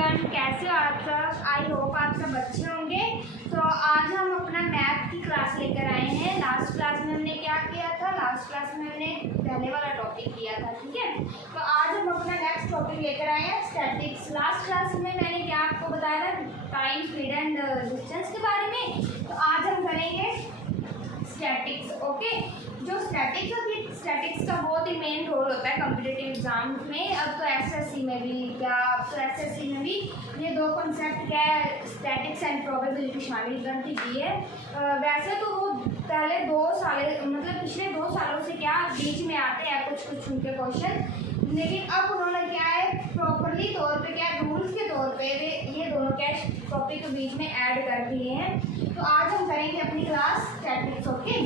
Everyone, कैसे हो आप सब। आई होप आप सब अच्छे होंगे। तो आज हम अपना मैथ की क्लास लेकर आए हैं। लास्ट क्लास में हमने क्या किया था, लास्ट क्लास में हमने पहले वाला टॉपिक किया था, ठीक है। तो आज हम अपना नेक्स्ट टॉपिक लेकर आए हैं, स्टैटिक्स। लास्ट क्लास में मैंने क्या आपको बताया था, टाइम, स्पीड एंड डिस्टेंस के बारे में। तो आज हम करेंगे स्टैटिक्स। ओके, जो स्टैटिक्स होती है, स्टैटिक्स का बहुत ही मेन रोल होता है कॉम्पिटिटिव एग्जाम में। अब तो एसएससी में भी में भी ये दो कॉन्सेप्ट क्या है, स्टैटिक्स एंड प्रोबेबिलिटी शामिल कर दी है। वैसे तो वो पहले 2 साल मतलब पिछले 2 सालों से क्या बीच में आते हैं कुछ उनके क्वेश्चन, लेकिन अब उन्होंने क्या है प्रॉपरली तौर पे क्या रूल्स के तौर पे ये दोनों क्या टॉपिक के बीच में ऐड कर दिए हैं। तो आज हम करेंगे अपनी क्लास स्टैटिक्स। ओके,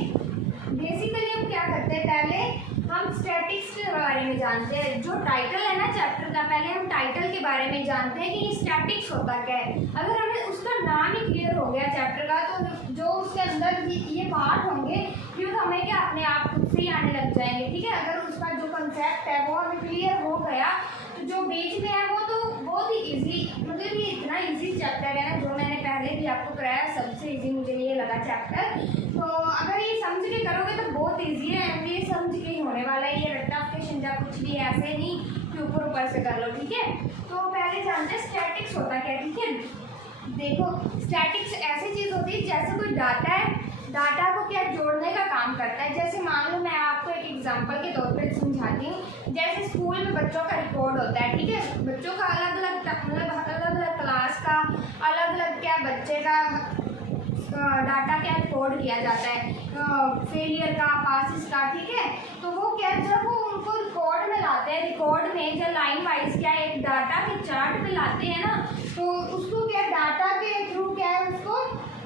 बेसिकली हम क्या करते हैं, पहले हम स्टैटिक्स के बारे में जानते हैं। जो टाइटल है ना चैप्टर का, पहले हम टाइटल के बारे में जानते हैं कि ये स्टैटिक्स होता क्या है। अगर हमें उसका नाम ही क्लियर हो गया चैप्टर का, तो जो उसके अंदर ये पार्ट होंगे फिर हमें क्या अपने आप खुद से ही आने लग जाएंगे, ठीक है। अगर उसका जो कंसेप्ट है वो हमें क्लियर हो गया, तो जो बीच में है वो तो बहुत ही ईजी, मतलब ये इतना ईजी चैप्टर है ना, जो मैंने पहले भी आपको कराया सबसे ईजी मुझे ये लगा चैप्टर। तो अगर ये समझ के करोगे तो बहुत ईजी है, ये समझ के ही होने वाला है। ये रट्टा क्वेश्चन या कुछ भी ऐसे नहीं कि ऊपर से कर लो, ठीक है। तो पहले जानते हैं स्टैटिक्स होता क्या, ठीक है। देखो, स्टैटिक्स ऐसी चीज़ होती है जैसे कोई डाटा है, डाटा को क्या जोड़ने का काम करता है। जैसे मान लो मैं आपको एक एग्जांपल के तौर पे समझाती हूँ। जैसे स्कूल में बच्चों का रिकॉर्ड होता है, ठीक है। बच्चों का अलग अलग क्लास का अलग अलग क्या बच्चे का डाटा क्या रिकॉर्ड किया जाता है, फेलियर का, पासिस का, ठीक है। तो वो क्या जब वो उनको रिकॉर्ड में लाते हैं, रिकॉर्ड में जब लाइन वाइज क्या एक डाटा के चार्ट में लाते हैं ना, तो उसको क्या डाटा के थ्रू क्या है उसको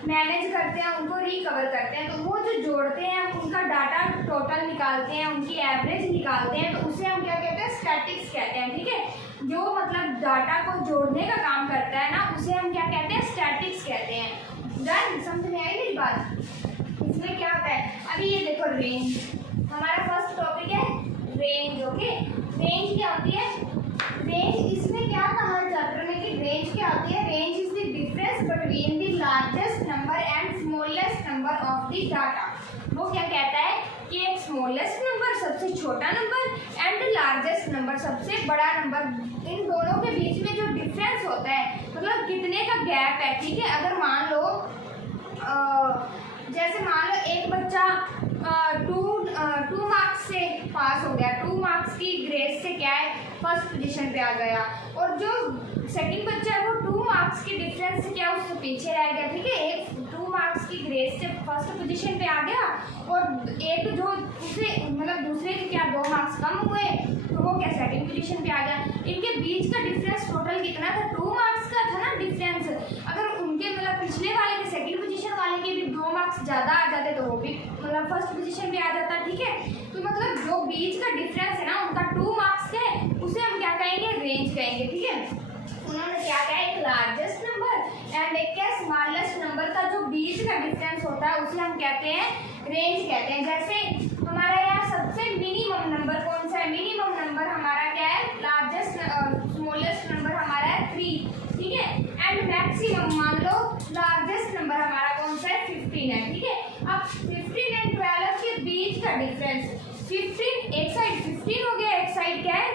मैनेज करते हैं, उनको रिकवर करते हैं। तो वो जो जोड़ते हैं, उनका डाटा टोटल निकालते हैं, उनकी एवरेज निकालते हैं, तो उसे हम क्या कहते हैं, स्टैटिक्स कहते हैं, ठीक है। जो मतलब डाटा को जोड़ने का काम करता है ना, उसे हम क्या कहते हैं, स्टैटिक्स कहते हैं। डन, समझ में आई मेरी बात। इसमें क्या होता है, अभी ये देखो रेंज, हमारा फर्स्ट टॉपिक है रेंज। ओके, रेंज क्या होती है, रेंज इसमें क्या कहा है चैप्टर में कि रेंज क्या होती है, range is the difference between the largest number and smallest number of the data. वो क्या कहता है कि एक स्मॉलेस्ट नंबर सबसे छोटा नंबर एंड लार्जेस्ट नंबर सबसे बड़ा नंबर, इन दोनों के बीच में जो डिफरेंस होता है, मतलब कितने का गैप है, ठीक है। अगर मान लो जैसे मान लो एक बच्चा 2 मार्क्स से पास हो गया, 2 मार्क्स की ग्रेड से क्या है फर्स्ट पोजीशन पे आ गया, और जो सेकंड बच्चा है वो 2 मार्क्स के डिफरेंस से क्या उससे पीछे रह गया, ठीक है। एक 2 मार्क्स की ग्रेड से फर्स्ट पोजीशन पे आ गया, और एक जो उसे मतलब दूसरे के क्या 2 मार्क्स कम हुए, तो वो क्या सेकंड पोजीशन पे आ गया। इनके बीच का डिफरेंस टोटल कितना था, 2 मार्क्स का था ना डिफरेंस। अगर उनके मतलब पिछले वाले के सेकंड पोजीशन वाले के भी 2 मार्क्स ज़्यादा आ जाते तो वो भी मतलब फर्स्ट पोजीशन पे आ जाता, ठीक है। तो मतलब जो बीच का डिफरेंस है ना उनका 2 मार्क्स है, उसे हम क्या कहेंगे, रेंज कहेंगे, ठीक है। उन्होंने क्या कहा, एक लार्जेस्ट नंबर एंड एक क्या स्मॉलेस्ट नंबर का जो बीच का डिफरेंस होता है उसे हम कहते हैं रेंज कहते हैं। जैसे हमारा यहाँ सबसे मिनिमम नंबर कौन सा है, मिनिमम नंबर हमारा क्या है, लार्जेस्ट स्मॉलेस्ट नंबर हमारा है 3, ठीक है। एंड मैक्सिमम मान लो लार्जेस्ट नंबर हमारा कौन सा है, 15 है, ठीक है। अब 15 एंड 12 के बीच का डिफरेंस 15, एक साइड 15 हो गया, एक साइड क्या है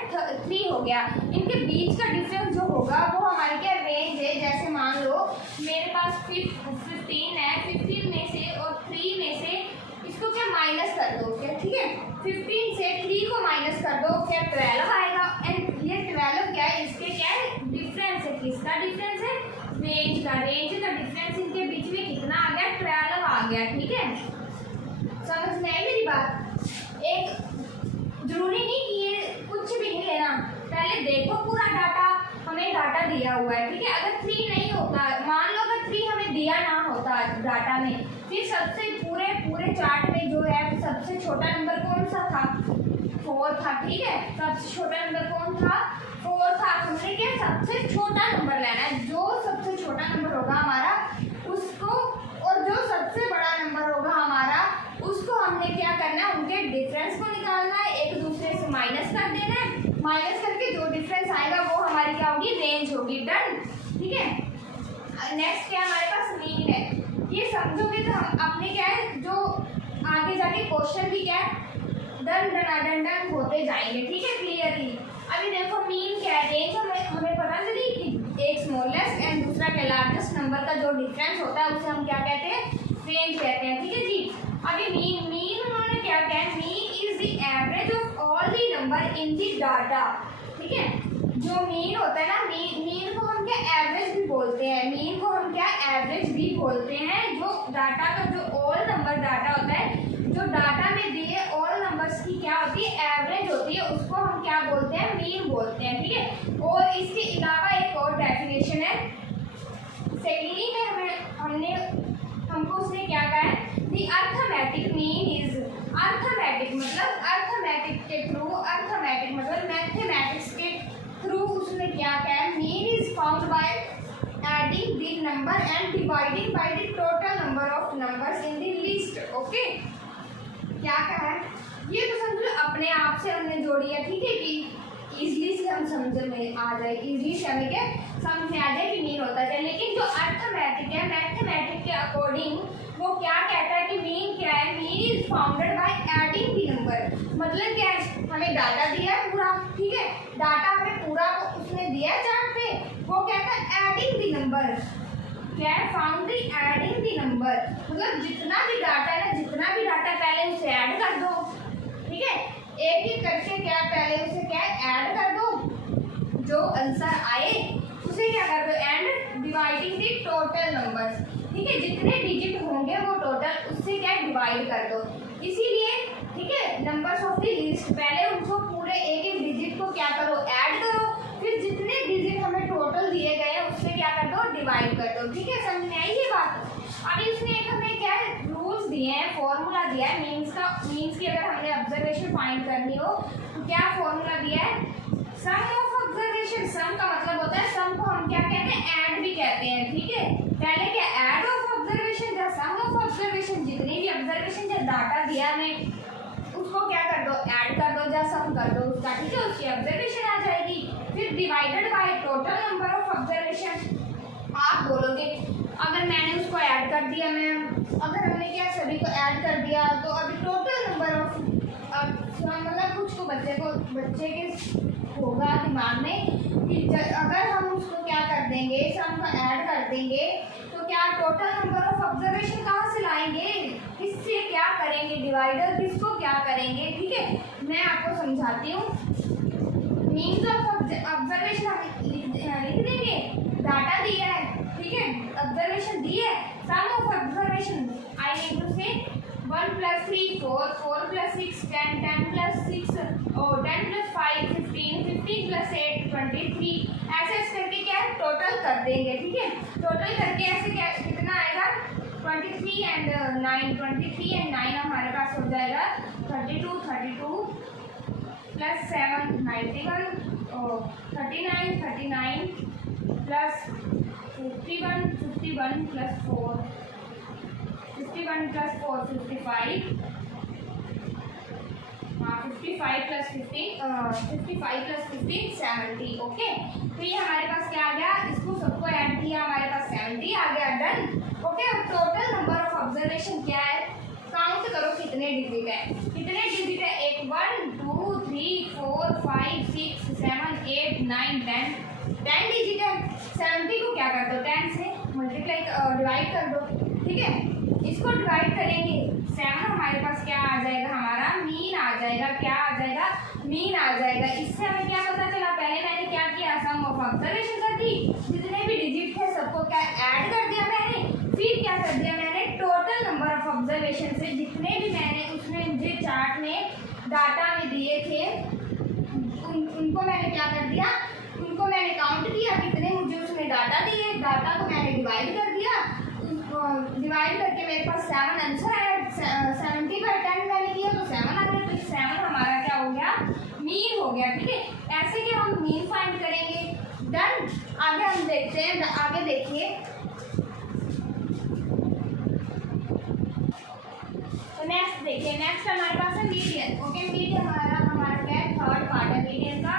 3 हो गया, इनके बीच का डिफरेंस जो होगा वो हमारी क्या रेंज है। जैसे मान लो मेरे पास 15 है, 15 में से और 3 में से इसको क्या माइनस कर दो क्या, ठीक है। 15 से 3 को माइनस कर दो, क्या 12 आएगा। एंड ये 12 क्या है, इसके क्या है डिफरेंस है, किसका डिफरेंस है, रेंज का। रेंज का डिफरेंस इनके बीच में कितना आ गया, 12 आ गया, ठीक है। समझ में आई मेरी बात। एक जरूरी नहीं कि ये कुछ भी नहीं लेना, पहले देखो पूरा डाटा, हमें डाटा दिया हुआ है, ठीक है। अगर 3 नहीं होता, मान लो अगर 3 हमें दिया ना होता डाटा में, फिर सबसे पूरे चार्ट में जो है सबसे छोटा नंबर कौन सा था, 4 था, ठीक है। सबसे छोटा नंबर कौन था, 4 था। हमने क्या सबसे छोटा नंबर लेना है, जो सबसे छोटा नंबर होगा हमारा उसको, और जो सबसे बड़ा नंबर होगा हमारा उसको हमने क्या करना है, उनके डिफरेंस को निकालना है, एक दूसरे से माइनस कर देना है, माइनस करके जो डिफरेंस आएगा वो हमारी क्या होगी, रेंज होगी। होगी। डन, ठीक है। नेक्स्ट क्या हमारे पास मीन है। ये समझोगे तो हम अपने क्या है जो आगे जाके क्वेश्चन भी क्या है डन डन डन डन होते जाएंगे, ठीक है, क्लियरली। अभी देखो मीन क्या है, रेंज हमें पता चली कि एक स्मॉलेस्ट एंड दूसरा के लार्जेस्ट नंबर का जो डिफरेंस होता है उसे हम क्या कहते हैं, रेंज कहते हैं, ठीक है जी। अभी मीन उन्होंने क्या कहा है, mean is the average of all the number in the data, ठीक है। जो मीन होता है ना, मीन को हम क्या एवरेज भी बोलते हैं, मीन को हम क्या एवरेज भी बोलते हैं। जो डाटा का जो ऑल नंबर डाटा होता है, जो डाटा में दिए ऑल नंबर्स की क्या होती है, एवरेज होती है, उसको हम क्या बोलते हैं, मीन बोलते हैं, ठीक है। और इसके अलावा एक और डेफिनेशन है, सेकेंडली में हमको उसने क्या कहा है, the arithmetic mean is, arithmetic मतलब अर्थमेटिक के थ्रू, अर्थमेटिक मतलब मैथमेटिक्स के थ्रू उसने क्या कहा है, mean is found by adding the number and dividing by the total number of numbers in the list. Okay, क्या कहा है, ये तो समझो अपने आप से हमने जोड़ी है, ठीक है, कि इजली से हम समझ में आ जाए, इजली से हमें क्या समझ में आ जाए कि मीन होता है। लेकिन जो अर्थमेटिक है, मैथमेटिक के अकॉर्डिंग वो क्या कहता है कि मीन क्या है, mean is founded by adding the number. मतलब क्या है, हमें डाटा दिया है पूरा, ठीक है, डाटा हमें पूरा उसने दिया है चार्ट पे, वो कहता है एडिंग द नंबर, क्या है, found the adding the number, मतलब जितना भी डाटा है ना, जितना भी डाटा पहले उसे ऐड कर दो, ठीक है, एक एक करके क्या पहले उसे क्या ऐड कर दो, जो आंसर आए उसे क्या कर दो, and dividing the total numbers, ठीक है, जितने डिजिट होंगे वो टोटल उससे क्या डिवाइड कर दो। इसीलिए ठीक है, नंबर्स ऑफ द लिस्ट, पहले उनको पूरे एक एक डिजिट को क्या करो, ऐड करो, फिर जितने डिजिट हमें टोटल दिए गए हैं उससे क्या कर दो, डिवाइड कर दो, ठीक है, समझ में आई ये बात। अभी उसने एक हमें क्या है रूल्स दिए हैं, फॉर्मूला दिया है मीन्स का, मीन्स की अगर हमने ऑब्जर्वेशन फाइंड करनी हो तो क्या फॉर्मूला दिया है, सम ऑफ ऑब्जर्वेशन। सम का मतलब होता है, सम को हम क्या कहते हैं, ऐड भी कहते हैं, ठीक है। पहले क्या ऐड ऑफ ऑब्जर्वेशन, या सम ऑफ ऑब्जर्वेशन, जितनी भी ऑब्जर्वेशन या डाटा दिया हमें उसको क्या कर दो, ऐड कर दो, या सम कर दो उसका, ठीक है, उसकी ऑब्जर्वेशन आ जाएगी। फिर divided by total number of observation. आप बोलोगे अगर मैंने उसको ऐड कर दिया, मैम अगर हमने क्या सभी को ऐड कर दिया तो अभी टोटल नंबर ऑफ, मतलब कुछ को बच्चे के होगा दिमाग में कि अगर हम उसको क्या कर देंगे, सम को ऐड कर देंगे तो क्या टोटल नंबर ऑफ ऑब्जर्वेशन कहाँ से लाएंगे, किससे क्या करेंगे, डिवाइडर किसको क्या करेंगे, ठीक है। मैं आपको समझाती हूँ, मीन्स ऑफ ऑब्जर्वेशन हम लिख देंगे, डाटा दिया है, ठीक है, ऑब्जर्वेशन दी है, some of observation I need to say 1 + 3 4, 4 + 6 10, 10 + 6 और 10 + 5 15, 15 + 8 23, ऐसे करके क्या है टोटल कर देंगे, ठीक है। टोटल करके ऐसे क्या कितना आएगा, 23 एंड 9, 23 एंड 9 हमारे पास हो जाएगा 32, 32 + 7 91 और 39, 39 + 51, 51 + 4 51 + 4 55, 55 + 15 55 + 15 70। ओके, तो ये हमारे पास क्या आ गया, इसको सबको ऐड किया, हमारे पास 70 आ गया, डन। ओके, अब टोटल नंबर ऑफ ऑब्जर्वेशन क्या है, काउंट करो कितने डिजिट है, कितने डिजिट है, 1 1 2 3 4 5 6 7 8 9 10 डिजिट है। 70 को क्या कर दो, 10 से मल्टीप्लाई डिवाइड कर दो, ठीक है। इसको डिवाइड करेंगे, 7 हमारे पास क्या आ जाएगा, हमारा मीन आ जाएगा, क्या आ जाएगा, मीन आ जाएगा। इससे हमें क्या पता चला, पहले मैंने क्या किया, सम ऑफ ऑब्जर्वेशन कर दी, जितने भी डिजिट थे सबको क्या ऐड कर दिया मैंने, फिर क्या कर दिया मैंने, टोटल नंबर ऑफ ऑब्जर्वेशन से जितने भी मैंने उसने मुझे चार्ट में डाटा में दिए थे उनको मैंने क्या कर दिया, उनको मैंने काउंट किया, कितने मुझे उसने डाटा दिए, डाटा को मैंने डिवाइड कर दिया, डिवाइड करके मेरे पास 7 आंसर आया, 70/10 मैंने किया तो 7 आ गया, तो 7 हमारा क्या हो गया, मीन हो गया, ठीक है। ऐसे कि हम मीन फाइंड करेंगे, डन। आगे हम देखते हैं, आगे देखिए, तो नेक्स्ट देखिए, नेक्स्ट हमारे पास है मीडियन। ओके, मीडियन हमारा क्या है, थर्ड पार्ट है मीडियन का।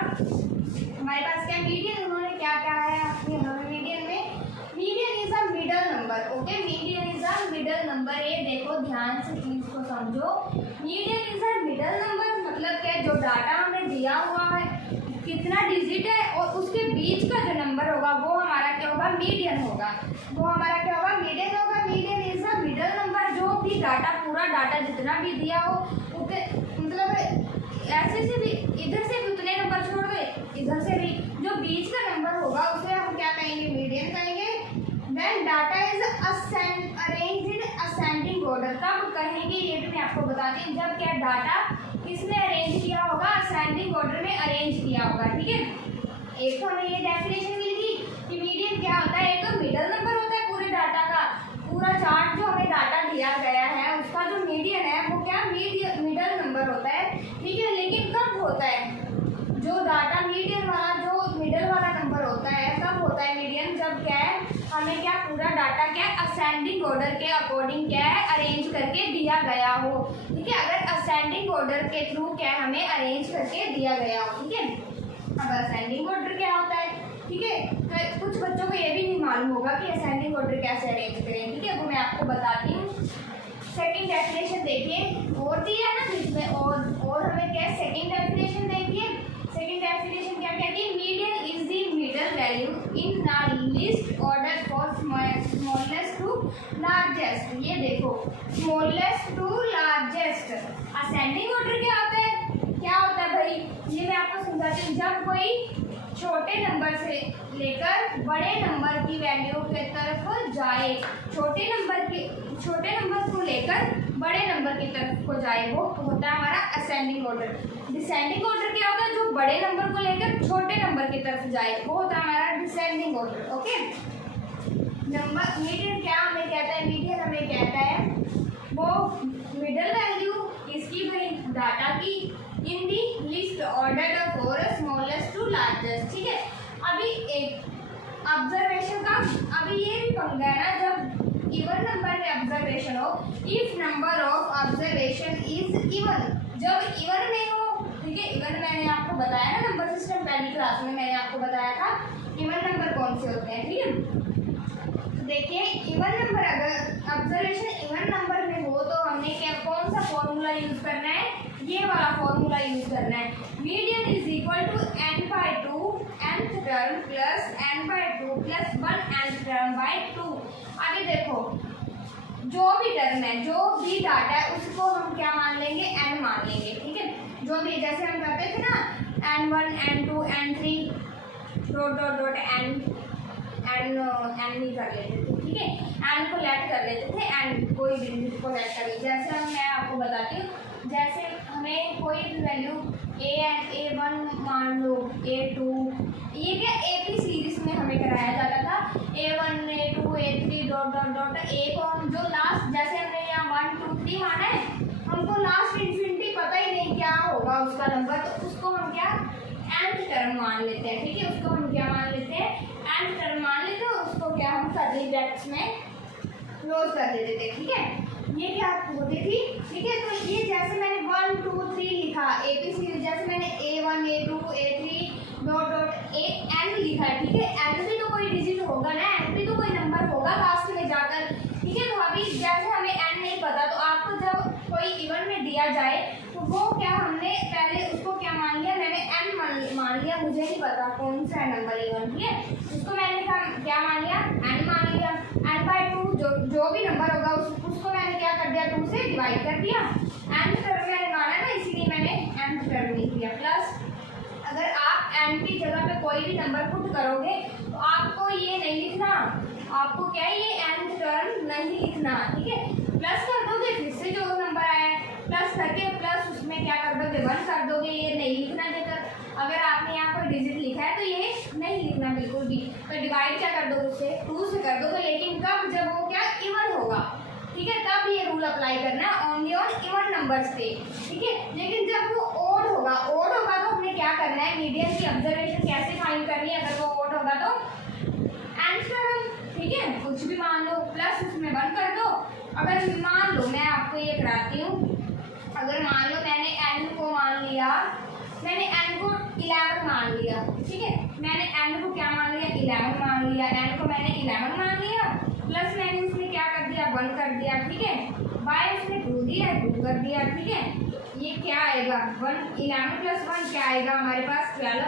हमारे पास क्या मीडियन, उन्होंने क्या कहा है, मीडियन में median is a middle number. Okay, median is a middle number. ये देखो ध्यान से चीज को समझो। Median is a middle number मतलब क्या, जो डाटा हमें दिया हुआ है कितना डिजिट है और उसके बीच का जो नंबर होगा वो हमारा क्या होगा, मीडियन होगा। वो हमारा क्या होगा, मीडियन होगा। Median is a middle number. जो भी डाटा, पूरा डाटा जितना भी दिया हो उतने, मतलब ऐसे से भी इधर से भी उतने नंबर छोड़ गए, इधर से भी जो बीच का नंबर होगा उसे हम क्या कहेंगे, मीडियन कहेंगे। Then data is arranged in ascending order. कब कहेंगे ये भी मैं आपको बताती हूँ, जब क्या डाटा किसमें अरेंज किया होगा, असेंडिंग ऑर्डर में अरेंज किया होगा। ठीक है, एक तो हमें ये डेफिनेशन मिली थी कि मीडियन क्या होता है, एक तो मिडल नंबर होता है पूरे डाटा का। पूरा चार्ट जो हमें डाटा दिया गया है उसका जो मीडियन है वो क्या, मिडल नंबर होता है। ठीक है, लेकिन कब होता है जो डाटा मीडियन वाला, जो मिडल वाला नंबर होता है, कब होता है मीडियन, जब क्या है हमें क्या पूरा डाटा क्या असेंडिंग ऑर्डर के अकॉर्डिंग क्या है अरेंज करके दिया गया हो। ठीक है, अगर असेंडिंग ऑर्डर के थ्रू क्या हमें अरेंज करके दिया गया हो। ठीक है, अब असेंडिंग ऑर्डर क्या होता है, ठीक है, तो कुछ बच्चों को ये भी नहीं मालूम होगा कि असेंडिंग ऑर्डर कैसे अरेंज करें। ठीक है, वो मैं आपको बताती हूँ। सेकंड डेफिनेशन देखिए, और दिया है ना बीच में, और हमें क्या सेकंड डेफिनेशन देखिए। सेकंड डेफिनेशन क्या कहती है, median is the middle value in the list order for smallest to largest. ये देखो, smallest to largest. Ascending order क्या होता है, क्या होता है भाई, ये मैं आपको समझाती हूँ। जब कोई छोटे नंबर से लेकर बड़े नंबर की वैल्यू के तरफ जाए, छोटे नंबर को लेकर बड़े नंबर की तरफ को जाए, वो होता है हमारा असेंडिंग ऑर्डर। डिसेंडिंग ऑर्डर क्या होता है, जो बड़े नंबर को लेकर छोटे नंबर की तरफ जाए, वो होता है हमारा descending order. Okay, number median क्या हमें कहता है, मीडियन हमें कहता है वो मिडल वैल्यू इसकी भाई डाटा की in the list order for smallest to largest. ठीक है, अभी एक ऑब्जर्वेशन का अभी ये भी पंगा है ना, जब इवन नंबर में ऑब्जर्वेशन हो, if number of observation is even, जब इवन में हो। ठीक है, इवन मैंने आपको बताया ना नंबर सिस्टम, पहली क्लास में मैंने आपको बताया था इवन नंबर कौन से होते हैं। ठीक है, देखिए इवन नंबर, अगर ऑब्जर्वेशन इवन नंबर में हो तो हमने क्या कौन सा फॉर्मूला यूज करना है, ये वाला फॉर्मूला यूज करना है। Median is equal to n/2 nth term plus n/2 plus 1 nth term by 2। आगे देखो, जो भी टर्म है, जो भी डाटा है उसको हम क्या मान लेंगे, n मान लेंगे। ठीक है, जो भी जैसे हम करते थे ना n1 n2 n3 dot dot dot n नहीं कर लेते थे। ठीक है, एन को लेट कर लेते थे, एन कोई भी डिजिट को लेट कर लेते। जैसे मैं आपको बताती हूँ, जैसे हमें कोई भी वैल्यू A1 मान लो, A2, ये क्या AP सीरीज में हमें कराया जाता था, A1 A2 A3 dot dot dot A को हम जो लास्ट, जैसे हमने यहाँ 1 2 3 माना है, हमको लास्ट इन्फिनिटी पता ही नहीं क्या होगा उसका नंबर, तो उसको हम क्या nth टर्म मान लेते हैं। ठीक है, उसको हम क्या मान लेते हैं, nth टर्म मान लेते हैं, उसको क्या हम कर्ली ब्रैकेट्स में क्लोज कर देते थे। ठीक है, ये क्या होती थी। ठीक है, तो ये जैसे मैंने 1 2 3 लिखा AP सीरीज, जैसे मैंने A1 A2 A3 dot dot n लिखा है। ठीक है, n भी तो कोई डिजिट होगा ना, n भी तो कोई नंबर होगा लास्ट में जाकर। ठीक है, तो अभी जैसे हमें n नहीं पता, तो आपको जब कोई इवन में दिया जाए तो वो क्या हमने पहले उसको क्या मान लिया, मैंने n मान लिया, मुझे नहीं पता कौन सा नंबर इवन। ठीक है, उसको मैंने क्या मान लिया, n मान लिया। n/2 जो भी नंबर होगा उसको मैंने क्या कर दिया, 2 से डिवाइड कर दिया। nth टर्म मैंने माना ना, इसीलिए मैंने nth टर्म लिख दिया प्लस। अगर आप n की जगह पे कोई भी नंबर पुट करोगे तो आपको ये नहीं लिखना, आपको क्या है ये nth टर्म नहीं लिखना। ठीक है, प्लस कर दोगे, फिर से जो नंबर आया प्लस करके प्लस उसमें क्या कर दोगे 1 कर दोगे, ये नहीं लिखना देकर। अगर आपने यहाँ कोई डिजिट लिखा है तो ये नहीं लिखना बिल्कुल भी, तो डिवाइड क्या कर दोगे उससे 2 से कर दोगे, लेकिन कब, जब वो क्या इवन होगा। ठीक है, तब ये रूल अप्लाई करना है ओनली ऑन इवन नंबर्स पे। ठीक है, लेकिन जब वो ओड होगा तो हमने क्या करना है, मीडियन की ऑब्जर्वेशन कैसे फाइंड करनी है, अगर वो ओड होगा तो nth टर्म। ठीक है, कुछ भी मान लो प्लस उसमें 1 कर दो। अगर मान लो, मैं आपको ये कराती हूँ, अगर मान लो मैंने n को मान लिया, मैंने n को 11 मान लिया। ठीक है, मैंने n को क्या मान लिया, 11 मान लिया, n को मैंने 11 मान लिया, प्लस मैंने इसमें क्या कर दिया, 1 कर दिया, ठीक है, बाय इसमें 2 दिया, 2 कर दिया, ठीक है। ये क्या आएगा, 11 प्लस 1 क्या आएगा हमारे पास, 12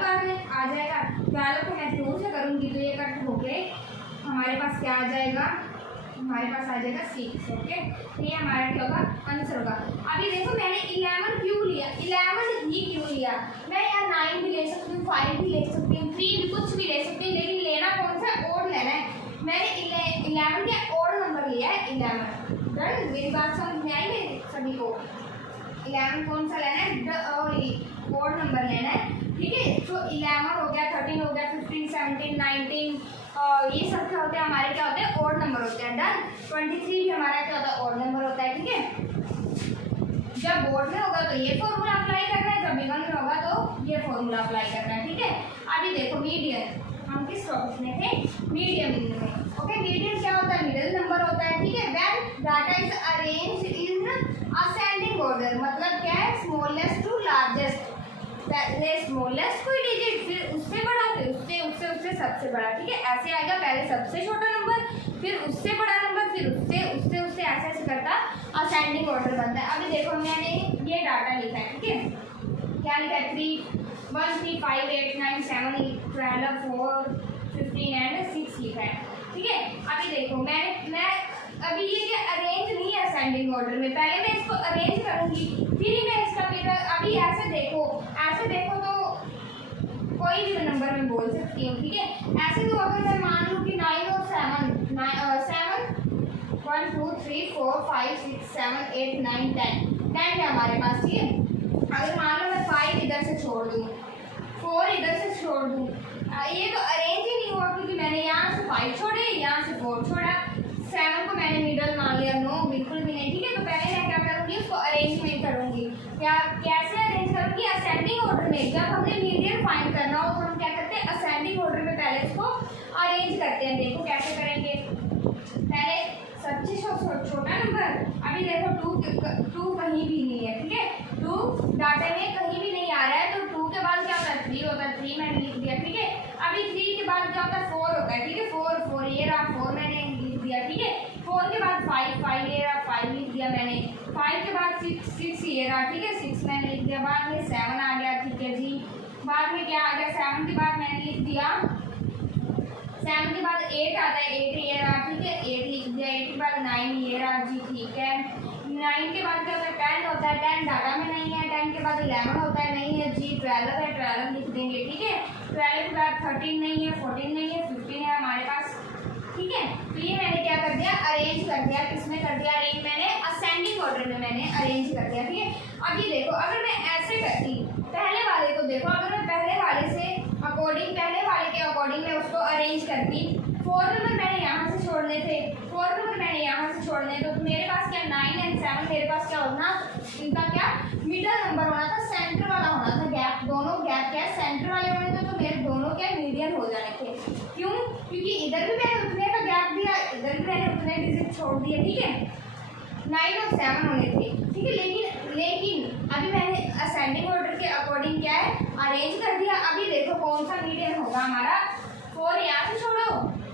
आ जाएगा। 12 को मैं 2 से करूँगी तो ये कट होके हमारे पास क्या आ जाएगा, हमारे पास आ जाएगा 6। ओके, तो ये हमारा क्या होगा, आंसर होगा। अभी देखो मैंने 11 क्यों लिया, 11 ही क्यों लिया, मैं यहाँ 9 भी ले सकती हूँ, 5 भी ले सकती हूँ, 3 भी, कुछ भी ले सकती हूँ, लेकिन लेना कौन सा, ओड लेना है। मैंने 11 का ओड नंबर लिया है, 11। डन, मेरी बात समझ में आई मेरे सभी को। 11 कौन सा लेना है, ओड नंबर लेना है, ठीक है। तो 11 हो गया, 13 हो गया, 15, 17, 19, ये सब क्या होते हैं हमारे, क्या होते हैं, ओड नंबर होते हैं। डन, 23 भी हमारा क्या होता है, ओड नंबर होता है, ठीक है। जब बोर्ड में होगा तो ये फॉर्मूला अप्लाई करना है, जब इवन में होगा तो ये फॉर्मूला अप्लाई करना है, ठीक है। अभी देखो मीडियन, हम किस टॉपिक में थे, मीडियन में। ओके, मीडियन क्या होता है, मिडिल नंबर होता है, ठीक है। When data is arranged in ascending order, मतलब क्या है, स्मॉलेस्ट टू लार्जेस्ट, स्मॉलेस्ट कोई डिजिट, फिर उससे बड़ा, फिर उससे सबसे बड़ा, ठीक है। ऐसे आएगा, पहले सबसे छोटा नंबर, फिर उससे बड़ा नंबर, फिर उससे ऐसे करता असेंडिंग ऑर्डर बनता है। अभी देखो मैंने ये डाटा लिखा है, ठीक है, क्या लिखा है, 3, 1, 3, 5, 8, 9, 7, 12, 4, 15 एंड 6 लिखा है, ठीक है। अभी देखो मैं अभी ये अरेंज नहीं है असेंडिंग ऑर्डर में, पहले मैं इसको अरेंज करूंगी, फिर ही मैं इसका फिर अभी ऐसे देखो तो कोई भी नंबर में बोल सकती हूँ, ठीक है। ऐसे तो अगर मैं मान लूँ कि 9 और 7, 1, 2, 3, 4, 5, 6, 7, 8, 9, 10 है हमारे पास, ठीक है। अगर मान लो मैं 5 इधर से छोड़ दूँ, 4 इधर से छोड़ दूँ, ये तो अरेंज ही नहीं हुआ, क्योंकि मैंने यहाँ से 5 छोड़े, यहाँ से 4 छोड़ा, 7 को मैंने मिडल मान लिया, नो बिल्कुल भी नहीं, ठीक है। तो पहले मैं क्या करूँगी, उसको अरेंजमेंट करूँगी, कैसे अरेंज करूँगी, असेंडिंग ऑर्डर में। जब हमने मीडियन फाइंड करना हो तो हम क्या करते हैं, असेंडिंग ऑर्डर में पहले उसको अरेंज करते हैं। देखो कैसे करेंगे, पहले सबसे छोटा नंबर, अभी देखो 2 कहीं भी नहीं है, ठीक है, 2 डाटा में कहीं भी नहीं आ रहा है, तो 2 के बाद क्या होता है, 3 होता है, 3 मैंने लिख दिया, ठीक है। अभी 3 के बाद क्या होता है, 4 होता है, ठीक है, 4 ये रहा, 4 मैंने लिख दिया, ठीक है। 4 के बाद 5 ये रहा, 5 लिख दिया मैंने, 5 के बाद 6 ये रहा, ठीक है, 6 मैंने लिख दिया, बाद में 7 आ गया, ठीक है जी। बाद में क्या आ गया, 7 के बाद मैंने लिख दिया, 7 के बाद 8 आता है, 8 ये रहा, ठीक है, 8 लिख दिया, 8 के बाद 9 ये रहा जी, ठीक है। 9 के बाद क्या होता है, 10 होता है, 10 डाटा में नहीं है, 10 के बाद 11 होता है, नहीं है जी, 12 है, 12 लिख देंगे, ठीक है। 12 के बाद 13 नहीं है, 14 नहीं है, 15 है हमारे पास, ठीक है। तो ये मैंने क्या कर दिया, अरेंज कर दिया, किसमें कर दिया अरेंज, मैंने असेंडिंग ऑर्डर में मैंने अरेंज कर दिया, ठीक है। अभी देखो अगर मैं ऐसे करती, पहले वाले को देखो, अगर मैं पहले वाले के अकॉर्डिंग मैं उसको अरेंज करती, 4 नंबर मैंने यहाँ से छोड़ने थे, 4 नंबर मैंने यहाँ से छोड़ने, तो मेरे पास क्या 9 एंड 7 मेरे पास क्या होना, इनका क्या मिडल नंबर होना था, सेंटर वाला होना था, गैप, दोनों गैप क्या सेंटर वाले होने थे, तो मेरे दोनों क्या मीडियन हो जाने थे। क्यों, क्योंकि इधर भी मैंने उतने का गैप दिया, इधर भी मैंने उतने डिजिट छोड़ दिए, ठीक है। 9 और 7 होने थे, ठीक है। लेकिन अभी मैंने असेंडिंग ऑर्डर के अकॉर्डिंग क्या है, अरेंज कर दिया। अभी देखो कौन सा मीडियन होगा हमारा, 4 यहाँ से छोड़ो,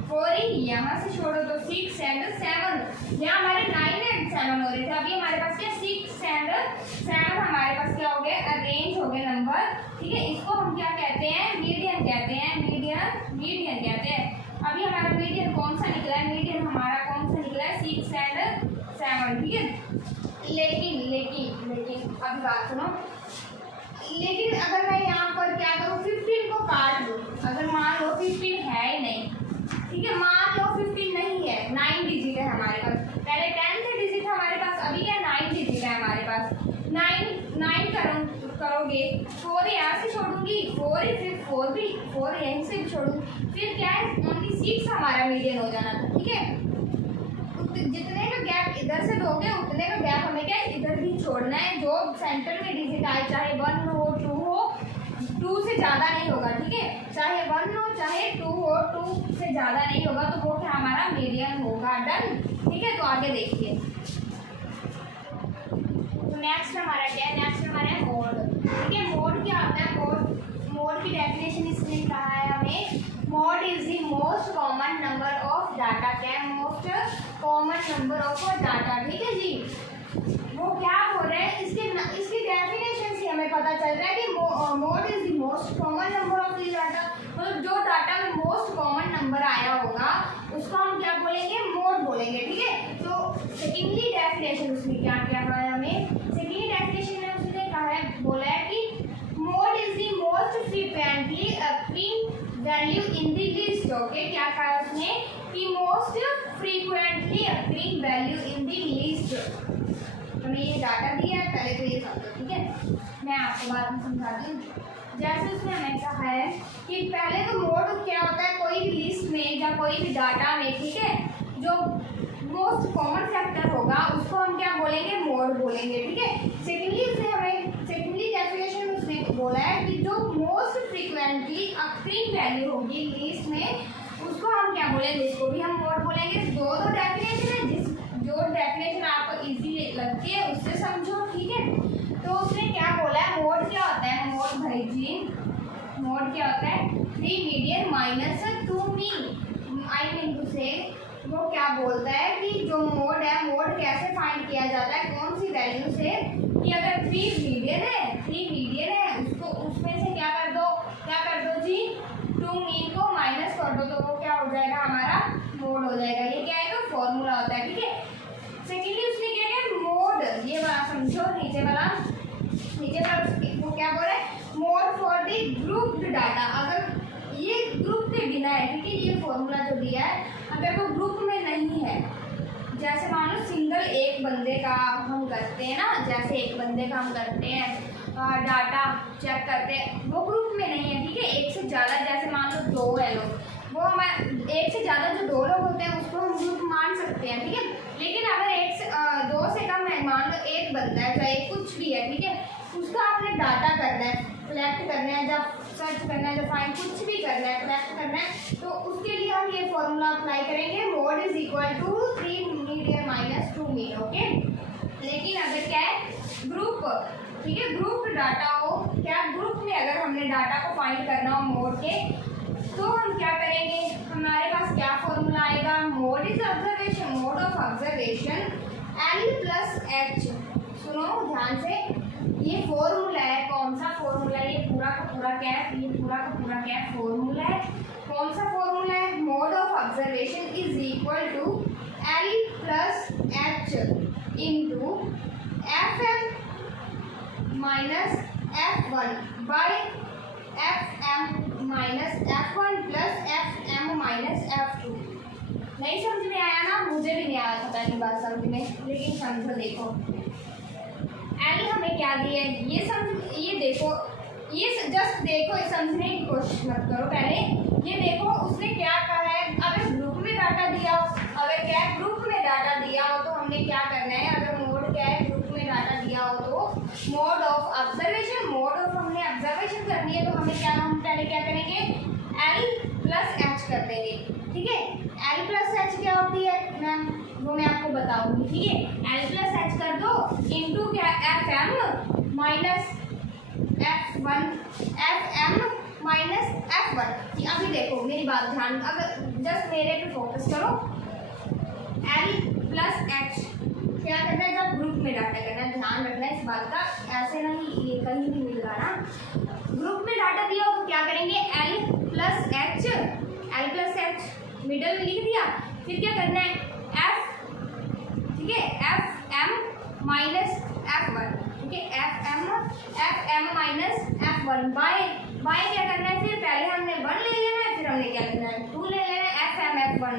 4 ही यहाँ से छोड़ो, तो 6 एंड 7, यहाँ हमारे 9 एंड 7 हो रहे थे, अभी हमारे पास क्या 6 एंड 7 हमारे पास क्या हो गए, अरेंज हो गए नंबर, ठीक है। इसको हम क्या कहते हैं, मीडियन कहते हैं, मीडियन कहते हैं। अभी हमारा मीडियन कौन सा निकला है, मीडियन हमारा कौन सा निकला है, 6 एंड 7, ठीक है। लेकिन अभी बात सुनो, लेकिन अगर मैं यहाँ पर क्या करूँ, 15 को काट दूँ, अगर मान लो 15 है ही नहीं, ठीक है, मान लो 15 नहीं है, 9 डिजिट है हमारे पास, पहले 10 डिजिट हमारे पास, अभी क्या 9 डिजिट है हमारे पास, 9 करोगे, 4 यहाँ से छोड़ूंगी, 4 ही, फिर 4 यहीं से भी छोड़ूंगी, फिर क्या है ओनली 6 हमारा मीडियन हो जाना था, ठीक है। जितने का गैप इधर से दोगे उतने का गैप हमें क्या इधर भी छोड़ना है, जो सेंटर में डिजिट आए, चाहे 1 हो 2 हो, 2 से ज़्यादा नहीं होगा, ठीक है, चाहे 1 हो चाहे 2 हो, 2 से ज़्यादा नहीं होगा, तो वो क्या हमारा मीडियन होगा। डन, ठीक है। तो आगे देखिए, तो नेक्स्ट हमारा क्या है, नेक्स्ट हमारा है मोड, ठीक है। मोड क्या होता है, मोड की डेफिनेशन इसमें कहा है हमें हमें mod is the most common number of data. क्या है? Most common number of data. ठीक है जी, वो क्या बोल रहे हैं, इसकी डेफिनेशन से हमें पता चल रहा है कि mod is the most common number of the data. मतलब जो डाटा में मोस्ट कॉमन नंबर आया होगा उसको हम क्या बोलेंगे? मॉड बोलेंगे। ठीक है, तो सेकेंडली डेफिनेशन उसने क्या क्या कहा है हमें? सेकेंडली डेफिनेशन में उसने कहा है, बोला है कि mode is the most frequently appearing value in the list. Okay, क्या कहा है उसने? कि most frequently appearing value in the list. हमें ये डाटा दिया है, पहले तो ये समझो। ठीक है, मैं आपको बाद में समझाती हूँ। जैसे उसने हमें कहा है कि पहले तो मोड क्या होता है? कोई भी लिस्ट में या कोई भी डाटा में, ठीक है, जो मोस्ट कॉमन फैक्टर होगा उसको हम क्या बोलेंगे? मोड बोलेंगे। ठीक है, सेकेंडली डेफिनेशन में उसने बोला है कि जो मोस्ट फ्रीक्वेंटली अपीयरिंग वैल्यू होगी लिस्ट में उसको हम क्या बोलेंगे? इसको भी हम मोड बोलेंगे। दो डेफिनेशन है, जो डेफिनेशन आपको इजी लगती है उससे समझो। ठीक है, तो उसने क्या बोला है? मोड क्या होता है? मोड भाई जी, मोड क्या होता है? 3 median minus 2 mean. I mean two से वो क्या बोलता है कि जो मोड है, मोड कैसे फाइंड किया जाता है? कौन सी वैल्यू से? कि अगर 3 मीडियन है उसको उसमें से क्या कर दो जी? 2 मीन को माइनस कर दो, तो वो क्या हो जाएगा? हमारा मोड हो जाएगा। ये क्या है? तो फॉर्मूला होता है। ठीक है, सेकेंडली उसने क्या किया? मोड, ये वाला समझो, नीचे वाला वो क्या बोल रहा है? Mode for the grouped data. अगर ये ग्रुप के बिना है, ठीक है, ये फॉर्मूला जो दिया है, अगर वो ग्रुप में नहीं है, जैसे मान लो सिंगल एक बंदे का हम करते हैं ना, जैसे एक बंदे का हम करते हैं डाटा चेक करते हैं, वो ग्रुप में नहीं है। ठीक है, एक से ज़्यादा, जैसे मान लो 2 है लोग, वो हमारे एक से ज़्यादा जो 2 लोग होते हैं उसको हम ग्रुप मान सकते हैं। ठीक है, लेकिन अगर 2 से कम है, मान लो एक बंदा है, चाहे कुछ भी है, ठीक है, उसका आपने डाटा करना है, कलेक्ट करना है, जब सर्च करना है, जब फाइंड कुछ भी करना है, कलेक्ट करना है, तो उसके लिए हम ये फॉर्मूला अप्लाई करेंगे। Mode is equal to 3 median minus 2 mean. Okay, लेकिन अगर क्या है? ग्रुप, ठीक है, ग्रुप डाटा हो, क्या ग्रुप में अगर हमने डाटा को फाइंड करना हो मोड के, तो हम क्या करेंगे? हमारे पास क्या फॉर्मूला आएगा? Mode is observation, mode of observation L plus H। सुनो ध्यान से, ये फॉर्मूला है। कौन सा फॉर्मूला है? ये पूरा का पूरा क्या है? ये पूरा का पूरा क्या है? फॉर्मूला है। कौन सा फॉर्मूला है? Mode of observation is equal to L plus H into FM minus F1 by FM minus F1 plus FM minus F2। नहीं समझ में आया ना? मुझे भी नहीं आया था पहली बात समझ में, लेकिन समझो। देखो एल हमें क्या दिया है, ये देखो, ये जस्ट देखो, समझने की कोशिश मत करो। पहले ये देखो उसने क्या कहा है। अगर ग्रुप में डाटा दिया हो, अगर क्या ग्रुप में डाटा दिया हो, तो हमने क्या करना है? अगर मोड क्या है? ग्रुप में डाटा दिया हो तो mode of observation, mode of हमने ऑब्जर्वेशन करनी है, तो हमें क्या, हम पहले क्या करेंगे? L प्लस H कर देंगे। ठीक है, L प्लस H क्या होती है मैम? वो मैं आपको बताऊंगी। ठीक है, L प्लस H कर दो इंटू क्या? FM minus F1, FM minus F1। अभी देखो मेरी बात ध्यान, अगर जस्ट मेरे पे फोकस करो। L प्लस H क्या करना है? जब ग्रुप में डाटा करना है, ध्यान रखना है इस बात का, ऐसे नहीं ये कहीं भी मिल रहा ना। ग्रुप में डाटा दिया हो तो क्या करेंगे? L plus H, L plus H middle में लिख दिया, फिर क्या करना है? F, ठीक है, FM माइनस F1, ठीक है, FM माइनस F1 बाय क्या करना है? फिर पहले हमने 1 ले लेना है, फिर हमने क्या करना है? 2 ले लेना है। FM F1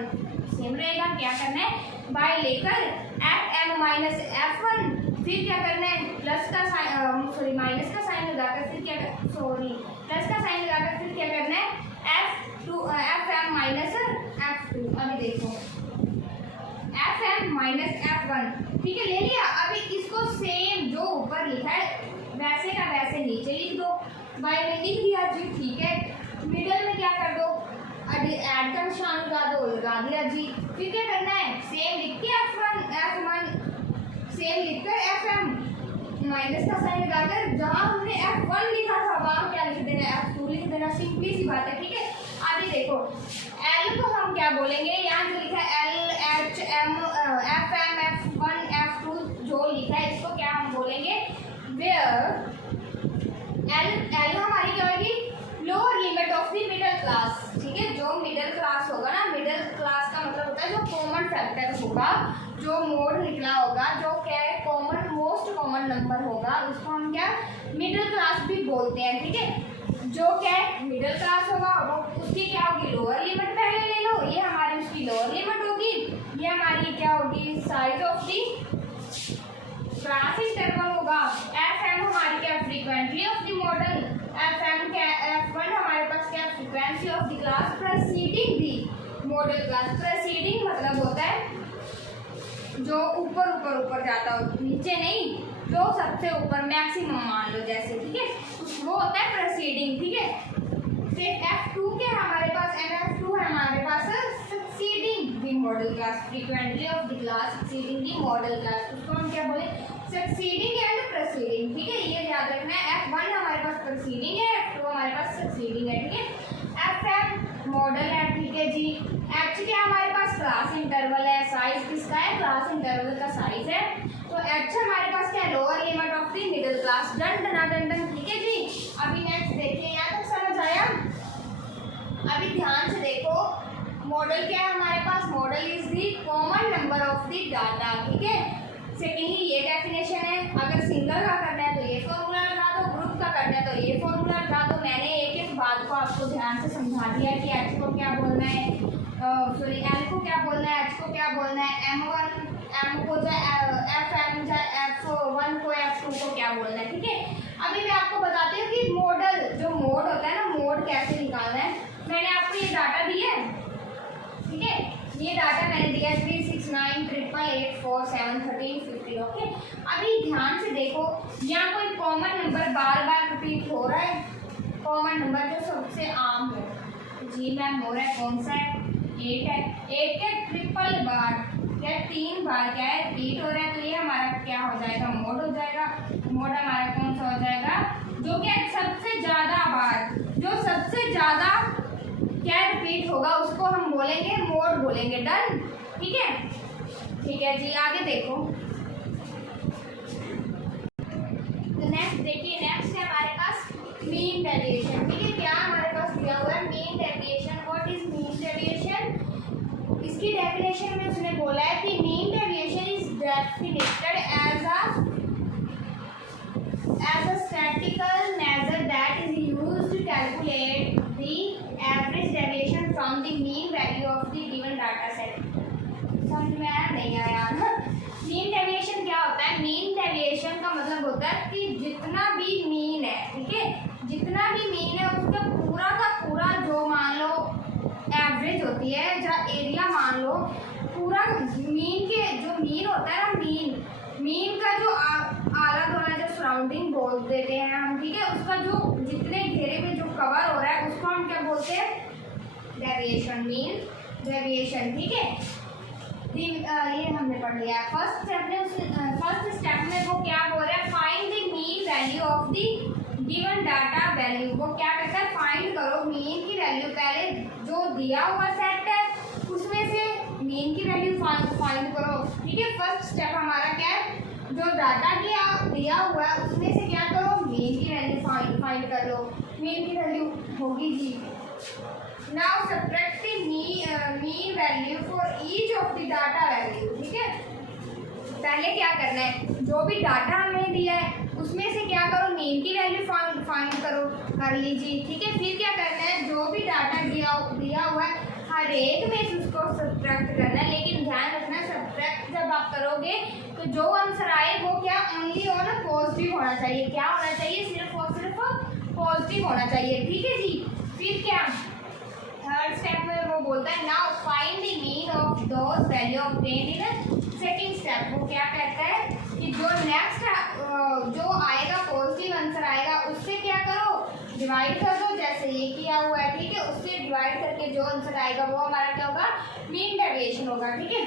सेम रहेगा, क्या करना है? बाय लेकर FM माइनस F1, फिर क्या करना है? प्लस का साइन, सॉरी माइनस का साइन लगाकर, फिर क्या, सॉरी प्लस का साइन लगाकर, फिर क्या करना है? FM minus F2। अभी देखो FM माइनस F1, ठीक है, ले लिया। अभी इसको सेम जो ऊपर लिखा है वैसे का वैसे नीचे लिख दो। बाय में लिख दिया जी, ठीक है। मिडल में क्या कर दो? ऐड का निशान लगा दिया जी। फिर क्या करना है? सेम लिख के F1 सेम लिखकर FM माइनस का साइन लगाकर जहाँ हमने F1 लिखा था वहाँ क्या लिख देना, F2 लिख देना, सिंपली सी बात है, ठीक है। आगे देखो L को हम क्या बोलेंगे, यहाँ जो लिखा है L H M F M F1 F2 जो लिखा है इसको क्या हम बोलेंगे, वेयर L हमारी क्या होगी, lower limit of the middle class, ठीक है। जो मिडिल क्लास होगा ना, मिडिल क्लास का मतलब होता है जो कॉमन फैक्टर होगा, जो मोड निकला होगा, जो क्या है कॉमन मोस्ट कॉमन नंबर होगा, उसको हम क्या मिडिल क्लास भी बोलते हैं, ठीक है। जो क्या है मिडिल क्लास होगा वो उसकी क्या होगी, लोअर लिमिट पहले ले लो, ये हमारी उसकी लोअर लिमिट होगी, ये हमारी क्या होगी size of the class interval होगा। एफ एम हमारी क्या frequently of the model, F M क्या F1 हमारे पास क्या frequency of the class preceding the model class. Preceding मतलब होता है जो ऊपर ऊपर ऊपर जाता हो, नीचे नहीं, जो सबसे ऊपर मैक्सिमम मान लो जैसे, ठीक है, वो होता है प्रेसीडिंग, ठीक है। फिर F2 के हमारे पास MF2 है हमारे पास succeeding the model class, frequently of the class succeeding the model class, उसको हम क्या बोले सक्सीडिंग एंड प्रेसीडिंग, ठीक है। ये याद रखना है, F1 हमारे पास प्रेसीडिंग है, F2 हमारे पास सक्सीडिंग है, ठीक है। FM मॉडल है, ठीक है जी। H क्या हमारे पास क्लास इंटरवल है, साइज किसका है, क्लास इंटरवल का साइज है, तो H हमारे पास क्या lower limit of the middle class, डन डना डन डन, ठीक है जी। अभी नेक्स्ट देखिए, यहाँ तक समझ आया। अभी ध्यान से देखो, मॉडल क्या है हमारे पास, model is the common number of the data, ठीक है। सेकेंडली ये डेफिनेशन है, अगर सिंगल का करना है तो ये फॉर्मूला लगा दो, ग्रुप का करना है तो ये फॉर्मूला लगा दो। मैंने एक एक बात को आपको ध्यान से समझा दिया कि H को क्या बोलना है, सॉरी L को क्या बोलना है, H को क्या बोलना है, M को FM F1 को F2 को क्या बोलना है, ठीक है। अभी मैं आपको बताती हूँ कि मॉडल जो मोड होता है ना, मोड कैसे निकालना है। मैंने आपको ये डाटा दिया है, ठीक है, ये डाटा मैंने दिया 369 888 4 7 13 50, ओके। अभी ध्यान से देखो, यहाँ कोई कॉमन नंबर बार बार रिपीट हो रहा है, कॉमन नंबर जो सबसे आम हो, जी मैम हो रहा है, कौन सा है, 8 है, 8 के ट्रिपल बार क्या 3 बार क्या है रिपीट हो रहा है, तो ये हमारा क्या हो जाएगा, मोड हो जाएगा। मोड हमारा कौन सा हो जाएगा, जो क्या सबसे ज़्यादा बार, जो सबसे ज़्यादा क्या रिपीट होगा उसको हम बोलेंगे मोड बोलेंगे, डन, ठीक है। ठीक है जी, आगे देखो, नेक्स्ट देखिए, नेक्स्ट है हमारे पास मीन डेविएशन, ठीक है। क्या हमारे पास दिया हुआ है mean deviation, what is mean deviation. इसकी डेफिनेशन में उसने बोला है कि mean deviation is defined as a statistical measure that is used to calculate the average deviation from the mean value of the given data set। समझ में आया नहीं आया? मीन डेविएशन क्या होता है, मीन डेविएशन का मतलब होता है कि जितना भी मीन है, ठीक है, जितना भी मीन है उसका पूरा का पूरा जो मान लो एवरेज होती है, जहाँ एरिया मान लो पूरा मीन के जो मीन होता है ना, मीन का जो आला द्वारा जो सराउंडिंग बोल देते हैं हम, ठीक है, उसका जो जितने घेरे में जो कवर हो रहा है उसको हम क्या बोलते हैं, डेविएशन, मीन डेविएशन, ठीक है। ये हमने पढ़ लिया। फर्स्ट स्टेप में वो क्या बोल रहा है, find the mean value of the given data value. वो क्या कहता है, फाइंड करो मीन की वैल्यू, पहले जो दिया हुआ सेट है उसमें से मीन की वैल्यू फाइंड करो, ठीक है। फर्स्ट स्टेप हमारा क्या है, जो डाटा दिया हुआ है उसमें से क्या करो, मीन की वैल्यू फाइंड कर लो। मीन की वैल्यू होगी जी, now subtract the mean value for each of the data value, ठीक है। पहले क्या करना है, जो भी डाटा हमें दिया है उसमें से क्या करो, मीन की वैल्यू फाइंड करो, कर लीजिए, ठीक है। फिर क्या करना है, जो भी डाटा दिया हुआ है हर एक में से उसको सब्ट्रैक्ट करना है, लेकिन ध्यान रखना सब्ट्रैक्ट जब आप करोगे तो जो आंसर आए वो क्या ओनली ऑन पॉजिटिव होना चाहिए, क्या होना चाहिए, सिर्फ और सिर्फ पॉजिटिव होना चाहिए, ठीक है जी। फिर क्या थर्ड स्टेप में वो बोलता है, now find the mean of those value obtained in second step. वो क्या कहता है कि जो नेक्स्ट जो आएगा पॉजिटिव आंसर आएगा उससे क्या करो, डिवाइड कर दो, जैसे ये किया हुआ है, ठीक है। उससे डिवाइड करके जो आंसर आएगा वो हमारा क्या होगा, मीन डेविएशन होगा, ठीक है।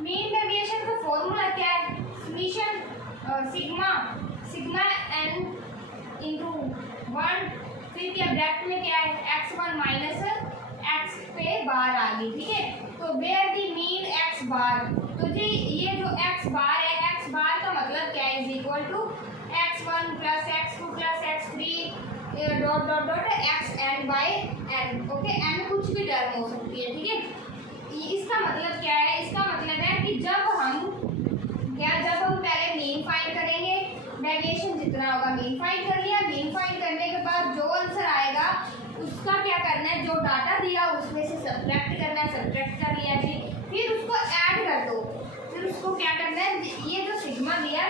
मीन डेविएशन का फॉर्मूला क्या है, समीशन सिग्मा n इंटू 1, फिर क्या ब्रैकेट में क्या है x1 माइनस x पे बार आ गई, ठीक है। तो वेयर दी मीन x बार, तो जी ये जो x बार है, x बार का मतलब क्या है, is equal to x1 plus x2 plus x3 dot dot dot xn by n, okay. n कुछ भी टर्म हो सकती है, ठीक है। इसका मतलब क्या है, इसका मतलब है कि जब हम पहले मीन फाइंड करेंगे, डेविएशन जितना होगा मीन फाइंड कर लिया, मीन फाइंड करने के बाद जो आंसर आएगा उसका क्या करना है, जो डाटा दिया उसमें से सब्ट्रैक्ट करना है, सब्ट्रैक्ट कर लिया जी, फिर उसको ऐड कर दो, फिर उसको क्या करना है, ये जो सिग्मा दिया,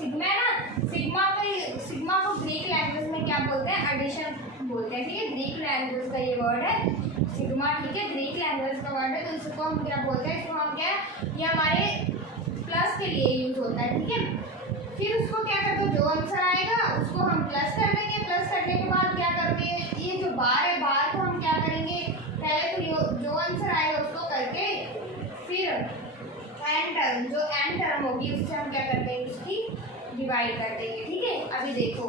सिग्मा है ना, सिग्मा को ग्रीक लैंग्वेज में क्या बोलते हैं, एडिशन बोलते हैं, ठीक है। ग्रीक लैंग्वेज का ये वर्ड है सिग्मा, ठीक है, ग्रीक लैंग्वेज का वर्ड है, तो इसको हम क्या बोलते हैं, इसको हम क्या, ये हमारे प्लस के लिए यूज होता है, ठीक है। फिर उसको क्या करते हो, जो आंसर आएगा उसको हम प्लस कर देंगे, प्लस करने के बाद क्या करोगे, ये जो बार है, बार को हम क्या करेंगे, पहले तो जो आंसर आएगा उसको करके फिर एन टर्म, जो एन टर्म होगी उससे हम क्या कर देंगे, उसकी डिवाइड कर देंगे, ठीक है। अभी देखो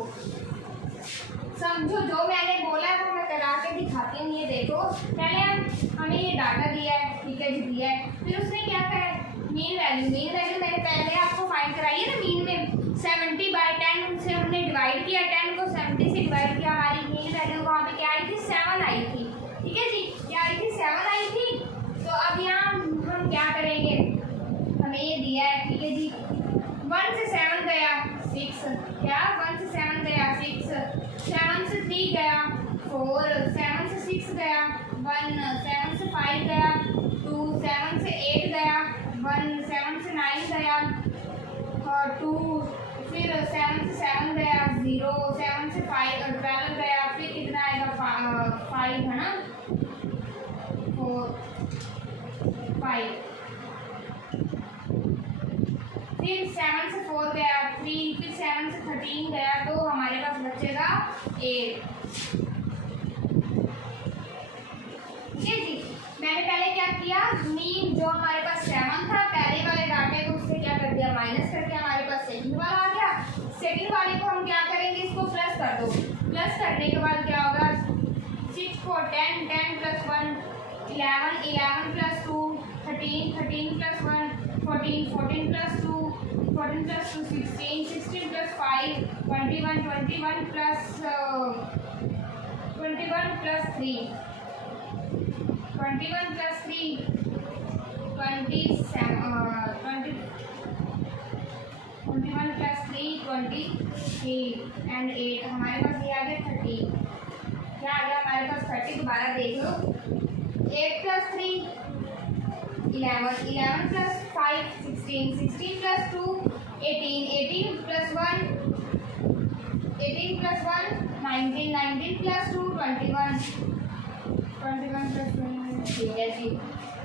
समझो, जो मैंने बोला है वो मैं करा के दिखाती हूँ। ये देखो, पहले हमें ये डाटा दिया है, ठीक है जी, दिया है, फिर उसने क्या करा है, मीन वैल्यू मैंने पहले आपको फाइंड कराई है ना, मीन में 70/10 से हमने डिवाइड किया, 10 को 70 से डिवाइड किया, हमारी मीन वैल्यू वहाँ पे क्या आई थी, 7 आई थी, ठीक है जी, क्या आई थी, 7 आई थी। तो अब यहाँ हम क्या करेंगे, हमें ये दिया है, ठीक है जी, 1 से 7 गया 6, क्या 1 से 7 गया 6, 7 से 3 गया 4, 7 से 6 गया 1, 7 से 5 गया 2, 7 से 8 गया 1, 7 से 9 गया और 2, फिर 7 से 7 गया 0, 7 से 12 गया, फिर कितना आएगा 5 है ना, 4 5, फिर 7 से 4 गया 3, फिर 7 से 13 गया, तो हमारे पास बचेगा 8, ठीक है जी। मैंने पहले क्या किया, मीन जो हमारे पास 7 था, पहले वाले डाटे को उससे क्या कर दिया, माइनस करके हमारे पास सेकंड वाला आ गया, सेकंड वाले को हम क्या करेंगे, इसको प्लस कर दो, प्लस करने के बाद क्या होगा, 6 को 10, 10 plus 1 11, 11 plus 2 13, 13 plus 1 14, 14 plus 2 14 plus 2 16, 16 plus 5 21, 21 plus 21 plus 3 21 plus 3 27 21 plus 3 28 and 8, हमारे पास ये आ गया 30, क्या आ गया हमारे पास 30, दोबारा देख लो, 8 plus 3 11, 11 plus 5 16, 16 plus 2 18, 18 plus 1 18 plus 1 19, 19 plus 2 21, 21 plus 1, ठीक है जी।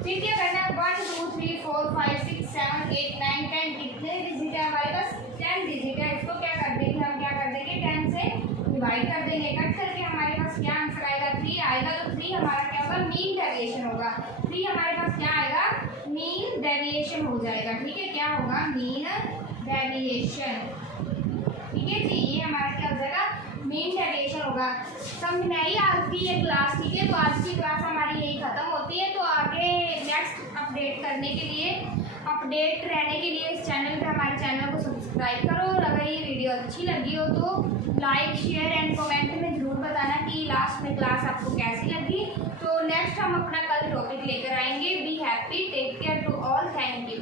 फिर क्या करना है, 1 2 3 4 5 6 7 8 9 10, कितने डिजिट है हमारे पास, 10 डिजिट है, इसको क्या कर देंगे, हम क्या कर देंगे, 10 से डिवाइड कर देंगे, कट करके हमारे पास क्या आंसर आएगा, 3 आएगा, तो 3 हमारा क्या होगा, मीन डेविएशन होगा, 3 हमारे पास क्या आएगा, मीन डेविएशन हो जाएगा, ठीक है, क्या होगा, मीन डेविएशन, ठीक है जी, ये हमारा क्या हो जाएगा, मीन डेविएशन होगा। समझ में आई आज की ये क्लास, ठीक है। तो आज की क्लास हमारी यही खत्म होती है, तो आगे नेक्स्ट अपडेट करने के लिए, अपडेट रहने के लिए इस चैनल पे, हमारे चैनल को सब्सक्राइब करो, और अगर ये वीडियो अच्छी लगी हो तो लाइक शेयर एंड कमेंट में ज़रूर बताना कि लास्ट में क्लास आपको कैसी लगी। तो नेक्स्ट हम अपना कल टॉपिक लेकर आएंगे। Be happy, take care to all, thank you.